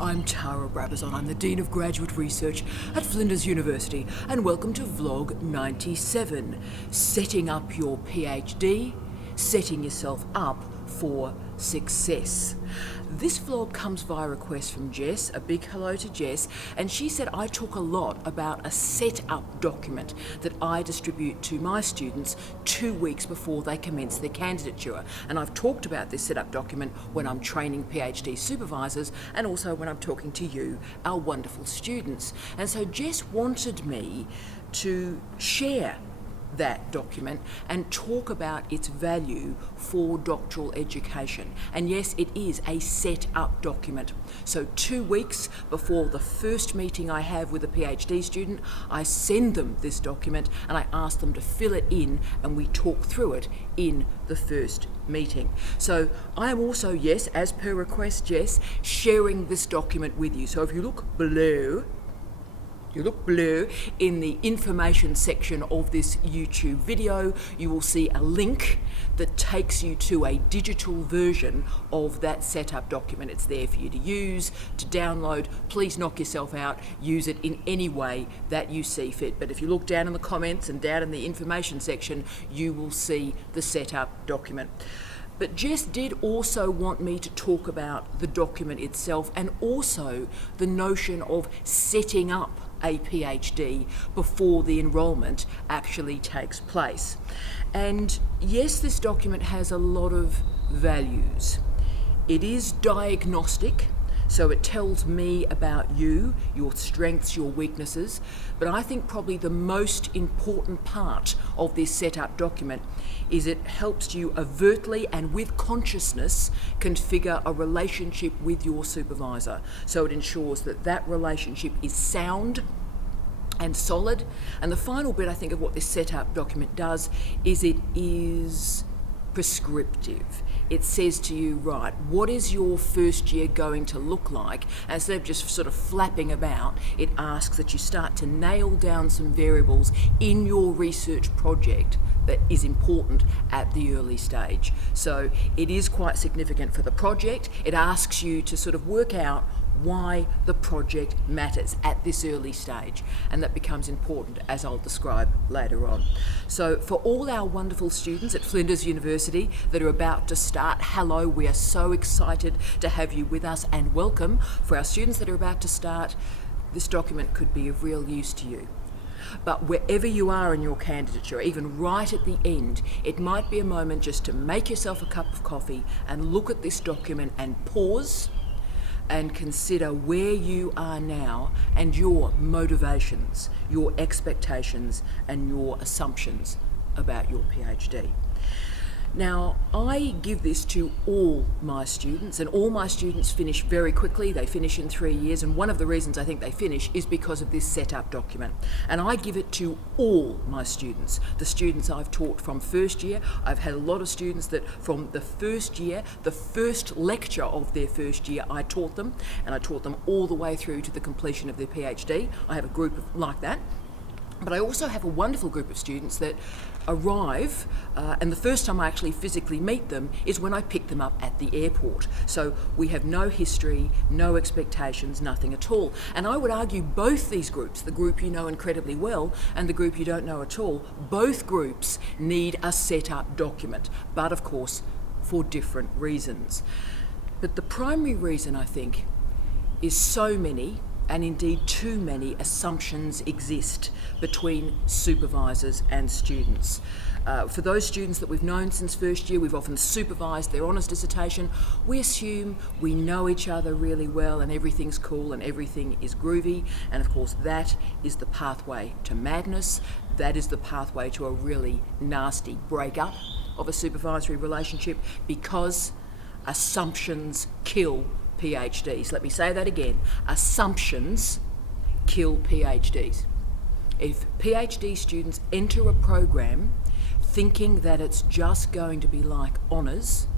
I'm Tara Brabazon. I'm the Dean of Graduate Research at Flinders University, and welcome to Vlog 97, setting up your PhD, setting yourself up for success. This vlog comes via request from Jess. A big hello to Jess. And she said I talk a lot about a setup document that I distribute to my students 2 weeks before they commence their candidature. And I've talked about this setup document when I'm training PhD supervisors and also when I'm talking to you, our wonderful students. And so Jess wanted me to share that document and talk about its value for doctoral education. And yes, it is a set-up document. So 2 weeks before the first meeting I have with a PhD student, I send them this document and I ask them to fill it in, and we talk through it in the first meeting. So I am also, yes, as per request, Jess, sharing this document with you. So if you look below, in the information section of this YouTube video, you will see a link that takes you to a digital version of that setup document. It's there for you to use, to download. Please knock yourself out. Use it in any way that you see fit. But if you look down in the comments and down in the information section, you will see the setup document. But Jess did also want me to talk about the document itself and also the notion of setting up a PhD before the enrolment actually takes place. And yes, this document has a lot of values. It is diagnostic, so it tells me about you, your strengths, your weaknesses, but I think probably the most important part of this setup document is it helps you overtly and with consciousness configure a relationship with your supervisor. So it ensures that that relationship is sound and solid. And the final bit, I think, of what this setup document does is it is prescriptive. It says to you, right, what is your first year going to look like? And instead of just sort of flapping about, it asks that you start to nail down some variables in your research project that is important at the early stage. So it is quite significant for the project. It asks you to sort of work out why the project matters at this early stage, and that becomes important, as I'll describe later on. So for all our wonderful students at Flinders University that are about to start, hello, we are so excited to have you with us, and welcome. For our students that are about to start, this document could be of real use to you. But wherever you are in your candidature, even right at the end, it might be a moment just to make yourself a cup of coffee and look at this document and pause and consider where you are now and your motivations, your expectations, and your assumptions about your PhD. Now, I give this to all my students, and all my students finish very quickly. They finish in 3 years, and one of the reasons I think they finish is because of this setup document. And I give it to all my students. The students I've taught from first year, I've had a lot of students that from the first year, the first lecture of their first year, I taught them, and I taught them all the way through to the completion of their PhD. I have a group like that. But I also have a wonderful group of students that arrive, and the first time I actually physically meet them is when I pick them up at the airport. So we have no history, no expectations, nothing at all. And I would argue both these groups, the group you know incredibly well and the group you don't know at all, both groups need a setup document, but of course for different reasons. But the primary reason, I think, is so many, and indeed too many, assumptions exist between supervisors and students. For those students that we've known since first year, we've often supervised their honours dissertation. We assume we know each other really well and everything's cool and everything is groovy. And of course that is the pathway to madness. That is the pathway to a really nasty breakup of a supervisory relationship, because assumptions kill PhDs. Let me say that again. Assumptions kill PhDs. If PhD students enter a program thinking that it's just going to be like honours,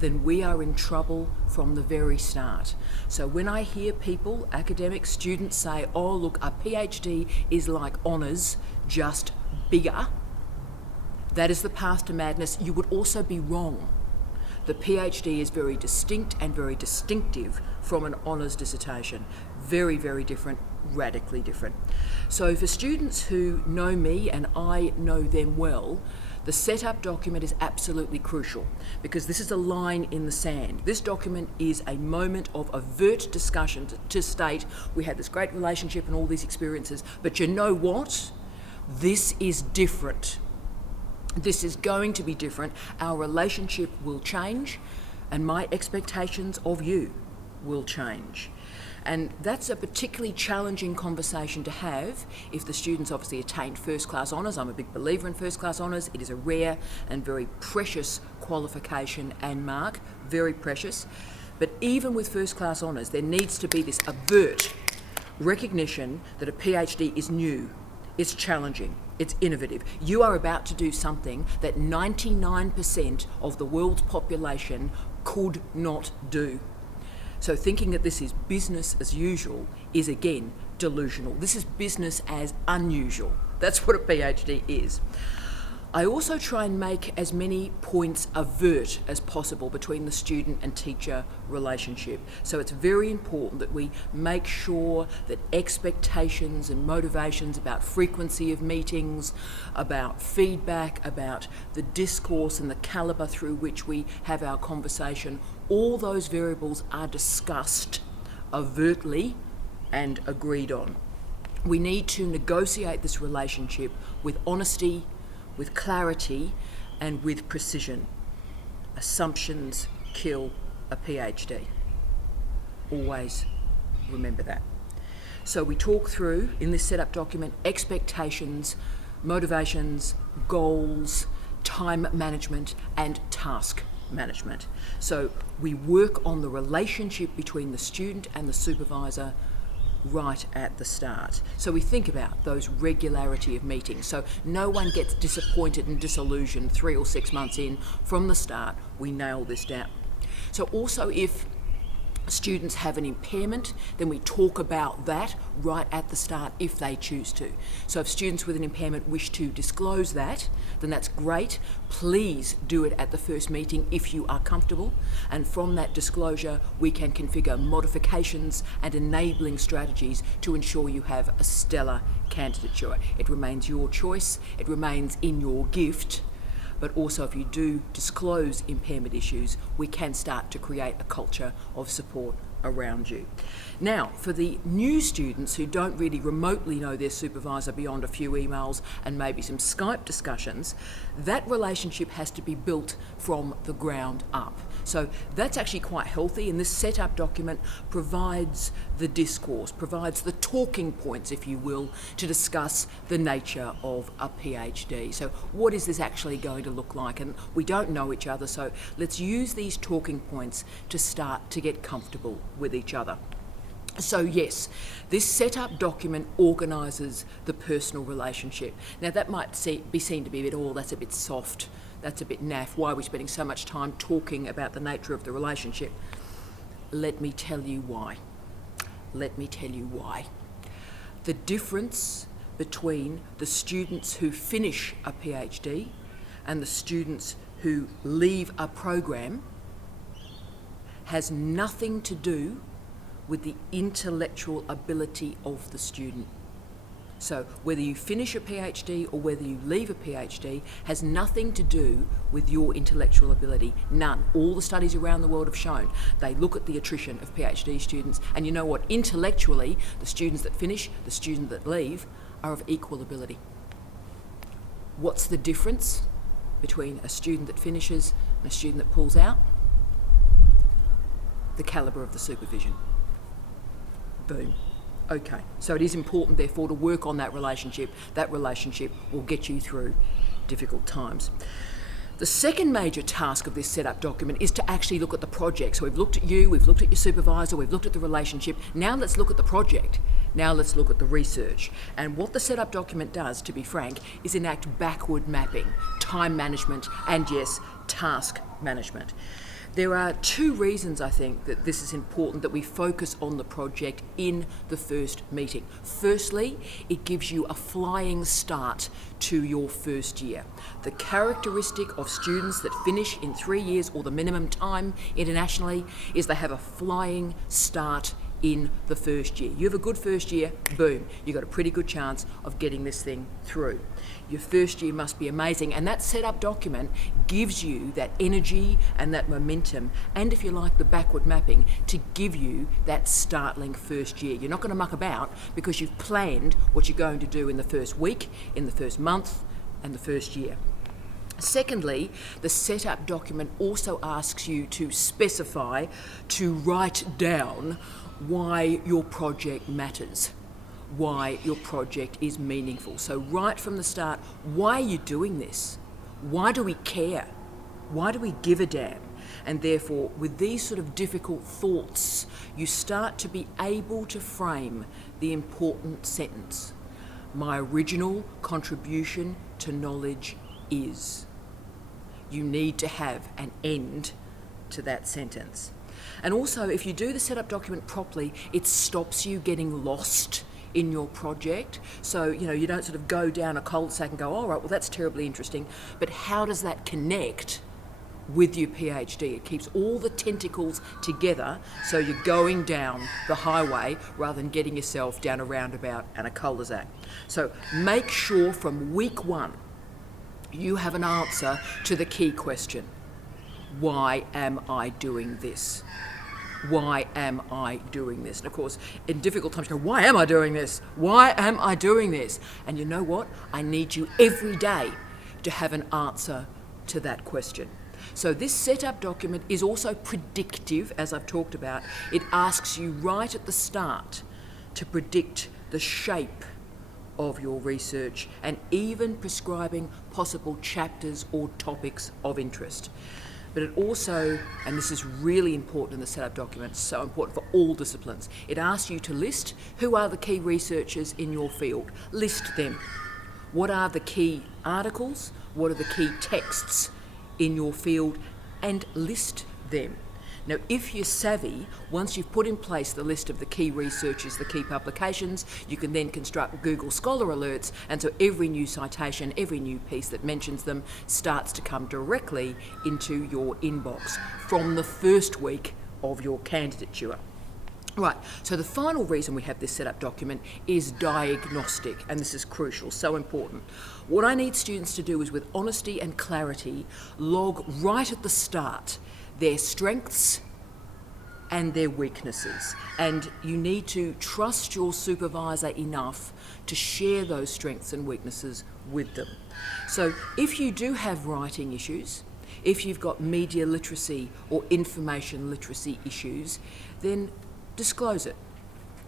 then we are in trouble from the very start. So when I hear people, academic students, say, oh look, a PhD is like honours, just bigger, that is the path to madness. You would also be wrong. The PhD is very distinct and very distinctive from an honours dissertation. Very, very different, radically different. So for students who know me and I know them well, the setup document is absolutely crucial because this is a line in the sand. This document is a moment of overt discussion to state we had this great relationship and all these experiences, but you know what? This is different. This is going to be different. Our relationship will change and my expectations of you will change. And that's a particularly challenging conversation to have if the students obviously attained first class honours. I'm a big believer in first class honours. It is a rare and very precious qualification and mark, very precious. But even with first class honours, there needs to be this overt recognition that a PhD is new, it's challenging, it's innovative. You are about to do something that 99% of the world's population could not do. So thinking that this is business as usual is again delusional. This is business as unusual. That's what a PhD is. I also try and make as many points overt as possible between the student and teacher relationship. So it's very important that we make sure that expectations and motivations about frequency of meetings, about feedback, about the discourse and the calibre through which we have our conversation, all those variables are discussed overtly and agreed on. We need to negotiate this relationship with honesty, with clarity and with precision. Assumptions kill a PhD. Always remember that. So we talk through, in this setup document, expectations, motivations, goals, time management and task management. So we work on the relationship between the student and the supervisor right at the start. So we think about those regularity of meetings. So no one gets disappointed and disillusioned 3 or 6 months in. From the start, we nail this down. So also if students have an impairment, then we talk about that right at the start if they choose to. So if students with an impairment wish to disclose that, then that's great. Please do it at the first meeting if you are comfortable. And from that disclosure, we can configure modifications and enabling strategies to ensure you have a stellar candidature. It remains your choice. It remains in your gift. But also if you do disclose impairment issues, we can start to create a culture of support around you. Now, for the new students who don't really remotely know their supervisor beyond a few emails and maybe some Skype discussions, that relationship has to be built from the ground up. So that's actually quite healthy, and this setup document provides the discourse, provides the talking points, if you will, to discuss the nature of a PhD. So what is this actually going to look like? And we don't know each other, so let's use these talking points to start to get comfortable with each other. So yes, this setup document organises the personal relationship. Now that might be seen to be a bit, that's a bit soft, that's a bit naff, why are we spending so much time talking about the nature of the relationship? Let me tell you why. Let me tell you why. The difference between the students who finish a PhD and the students who leave a program has nothing to do with the intellectual ability of the student. So whether you finish a PhD or whether you leave a PhD has nothing to do with your intellectual ability. None. All the studies around the world have shown. They look at the attrition of PhD students, and you know what? Intellectually, the students that finish, the students that leave, are of equal ability. What's the difference between a student that finishes and a student that pulls out? The calibre of the supervision. Boom. Okay, so it is important therefore to work on that relationship. That relationship will get you through difficult times. The second major task of this setup document is to actually look at the project. So we've looked at you, we've looked at your supervisor, we've looked at the relationship. Now let's look at the project. Now let's look at the research. And what the setup document does, to be frank, is enact backward mapping, time management, and yes, task management. There are two reasons I think that this is important, that we focus on the project in the first meeting. Firstly, it gives you a flying start to your first year. The characteristic of students that finish in 3 years, or the minimum time internationally, is they have a flying start in the first year. You have a good first year, boom, you've got a pretty good chance of getting this thing through. Your first year must be amazing, and that setup document gives you that energy and that momentum, and if you like, the backward mapping to give you that startling first year. You're not going to muck about because you've planned what you're going to do in the first week, in the first month, and the first year. Secondly, the setup document also asks you to specify, to write down why your project matters, why your project is meaningful. So right from the start, why are you doing this? Why do we care? Why do we give a damn? And therefore, with these sort of difficult thoughts, you start to be able to frame the important sentence. My original contribution to knowledge is. You need to have an end to that sentence. And also, if you do the setup document properly, it stops you getting lost in your project. So, you don't sort of go down a cul-de-sac and go, all right, well, that's terribly interesting, but how does that connect with your PhD? It keeps all the tentacles together, so you're going down the highway rather than getting yourself down a roundabout and a cul-de-sac. So make sure from week one you have an answer to the key question. Why am I doing this? Why am I doing this? And of course, in difficult times, you go, why am I doing this? Why am I doing this? And you know what? I need you every day to have an answer to that question. So this setup document is also predictive, as I've talked about. It asks you right at the start to predict the shape of your research and even prescribing possible chapters or topics of interest. But it also, and this is really important in the setup document, so important for all disciplines, it asks you to list who are the key researchers in your field. List them. What are the key articles? What are the key texts in your field? And list them. Now, if you're savvy, once you've put in place the list of the key researchers, the key publications, you can then construct Google Scholar alerts, and so every new citation, every new piece that mentions them starts to come directly into your inbox from the first week of your candidature. Right, so the final reason we have this setup document is diagnostic, and this is crucial, so important. What I need students to do is, with honesty and clarity, log right at the start their strengths and their weaknesses. And you need to trust your supervisor enough to share those strengths and weaknesses with them. So if you do have writing issues, if you've got media literacy or information literacy issues, then disclose it.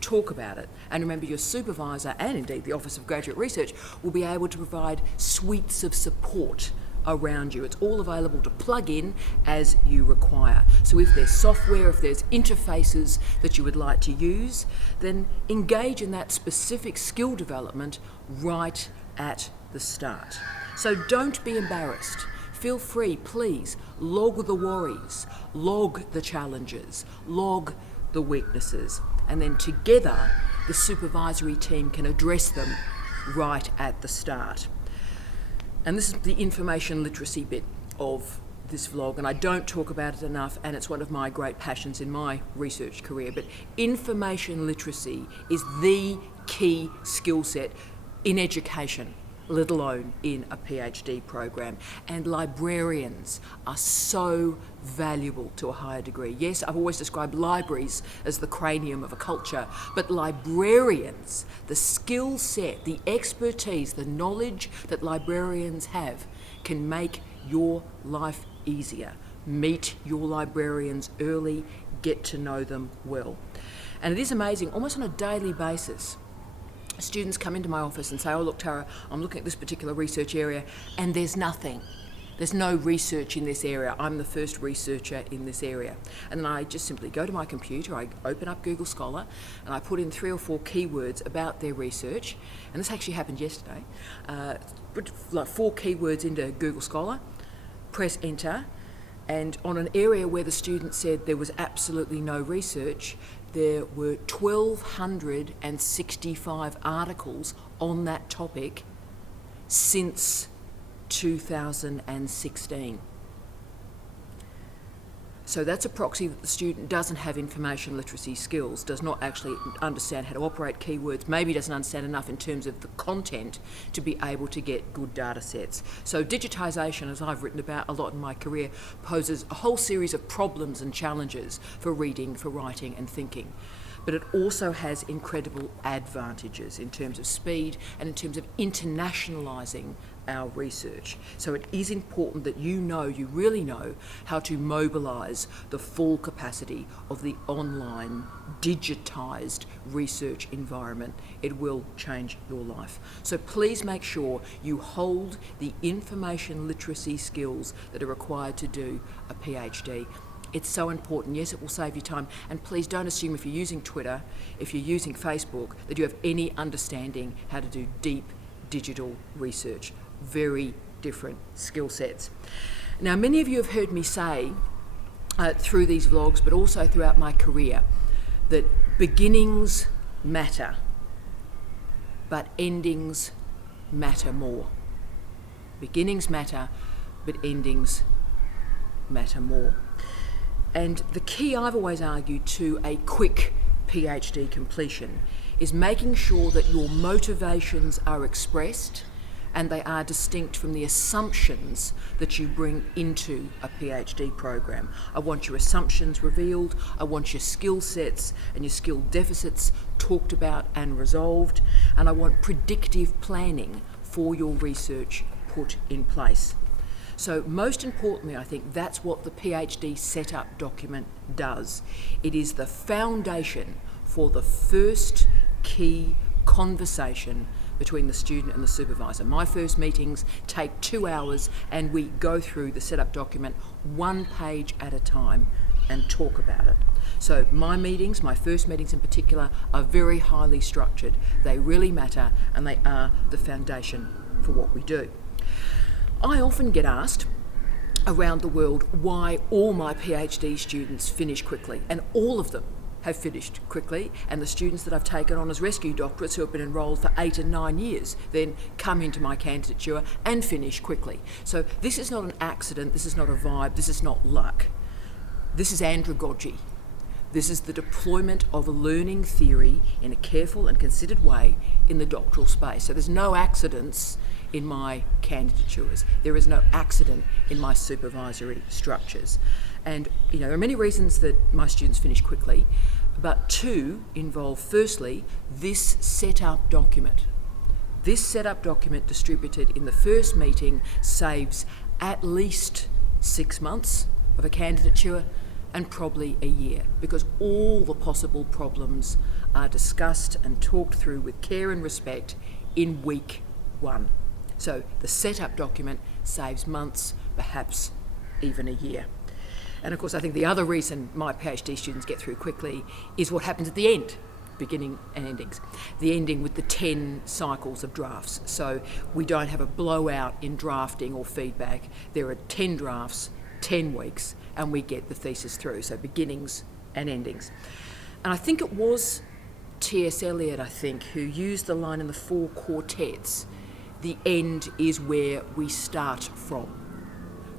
Talk about it. And remember, your supervisor, and indeed the Office of Graduate Research, will be able to provide suites of support around you. It's all available to plug in as you require. So if there's software, if there's interfaces that you would like to use, then engage in that specific skill development right at the start. So don't be embarrassed. Feel free, please, log the worries, log the challenges, log the weaknesses, and then together the supervisory team can address them right at the start. And this is the information literacy bit of this vlog, and I don't talk about it enough, and it's one of my great passions in my research career. But information literacy is the key skill set in education, let alone in a PhD program. And librarians are so valuable to a higher degree. Yes, I've always described libraries as the cranium of a culture, but librarians, the skill set, the expertise, the knowledge that librarians have can make your life easier. Meet your librarians early, get to know them well. And it is amazing, almost on a daily basis, students come into my office and say, oh look Tara, I'm looking at this particular research area and there's nothing. There's no research in this area. I'm the first researcher in this area. And then I just simply go to my computer, I open up Google Scholar, and I put in 3 or 4 keywords about their research. And this actually happened yesterday. Put like 4 keywords into Google Scholar, press enter, And on an area where the student said there was absolutely no research, there were 1,265 articles on that topic since 2016. So that's a proxy that the student doesn't have information literacy skills, does not actually understand how to operate keywords, maybe doesn't understand enough in terms of the content to be able to get good data sets. So digitisation, as I've written about a lot in my career, poses a whole series of problems and challenges for reading, for writing and thinking. But it also has incredible advantages in terms of speed and in terms of internationalising our research. So it is important that you really know how to mobilise the full capacity of the online, digitised research environment. It will change your life. So please make sure you hold the information literacy skills that are required to do a PhD. It's so important. Yes, it will save you time. And please don't assume if you're using Twitter, if you're using Facebook, that you have any understanding how to do deep digital research. Very different skill sets. Now, many of you have heard me say through these vlogs, but also throughout my career, that beginnings matter, but endings matter more. Beginnings matter, but endings matter more. And the key, I've always argued, to a quick PhD completion is making sure that your motivations are expressed and they are distinct from the assumptions that you bring into a PhD program. I want your assumptions revealed, I want your skill sets and your skill deficits talked about and resolved, and I want predictive planning for your research put in place. So most importantly, I think that's what the PhD setup document does. It is the foundation for the first key conversation between the student and the supervisor. My first meetings take 2 hours and we go through the setup document 1 page at a time and talk about it. So my meetings, my first meetings in particular, are very highly structured. They really matter and they are the foundation for what we do. I often get asked around the world why all my PhD students finish quickly, and all of them have finished quickly, and the students that I've taken on as rescue doctorates who have been enrolled for 8 and 9 years then come into my candidature and finish quickly. So this is not an accident, this is not a vibe, this is not luck. This is andragogy. This is the deployment of a learning theory in a careful and considered way in the doctoral space. So there's no accidents in my candidatures. There is no accident in my supervisory structures. And there are many reasons that my students finish quickly, but 2 involve, firstly, this setup document. This setup document distributed in the first meeting saves at least 6 months of a candidature and probably a year, because all the possible problems are discussed and talked through with care and respect in week 1. So the setup document saves months, perhaps even a year. And of course, I think the other reason my PhD students get through quickly is what happens at the end, beginning and endings. The ending with the 10 cycles of drafts. So we don't have a blowout in drafting or feedback. There are 10 drafts, 10 weeks, and we get the thesis through. So beginnings and endings. And I think it was T.S. Eliot, who used the line in the 4 quartets, the end is where we start from.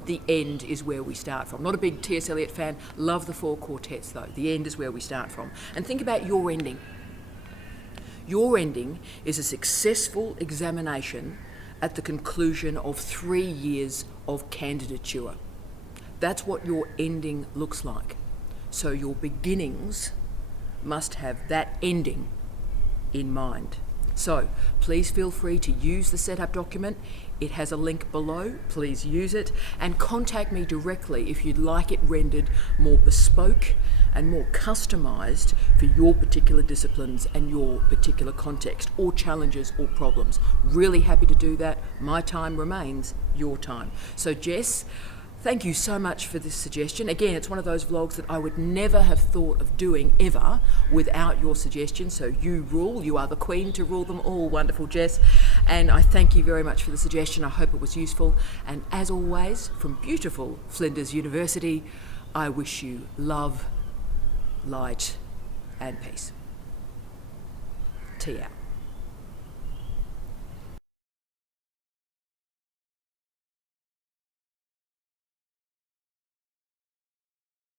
The end is where we start from. Not a big T.S. Eliot fan, love the 4 quartets though. The end is where we start from. And think about your ending. Your ending is a successful examination at the conclusion of 3 years of candidature. That's what your ending looks like. So your beginnings must have that ending in mind. So please feel free to use the setup document. It has a link below, please use it, and contact me directly if you'd like it rendered more bespoke and more customised for your particular disciplines and your particular context or challenges or problems. Really happy to do that. My time remains your time. So Jess, Thank you so much for this suggestion. Again, it's one of those vlogs that I would never have thought of doing ever without your suggestion. So you rule, you are the queen to rule them all. Wonderful, Jess. And I thank you very much for the suggestion. I hope it was useful. And as always, from beautiful Flinders University, I wish you love, light, and peace. Tea out.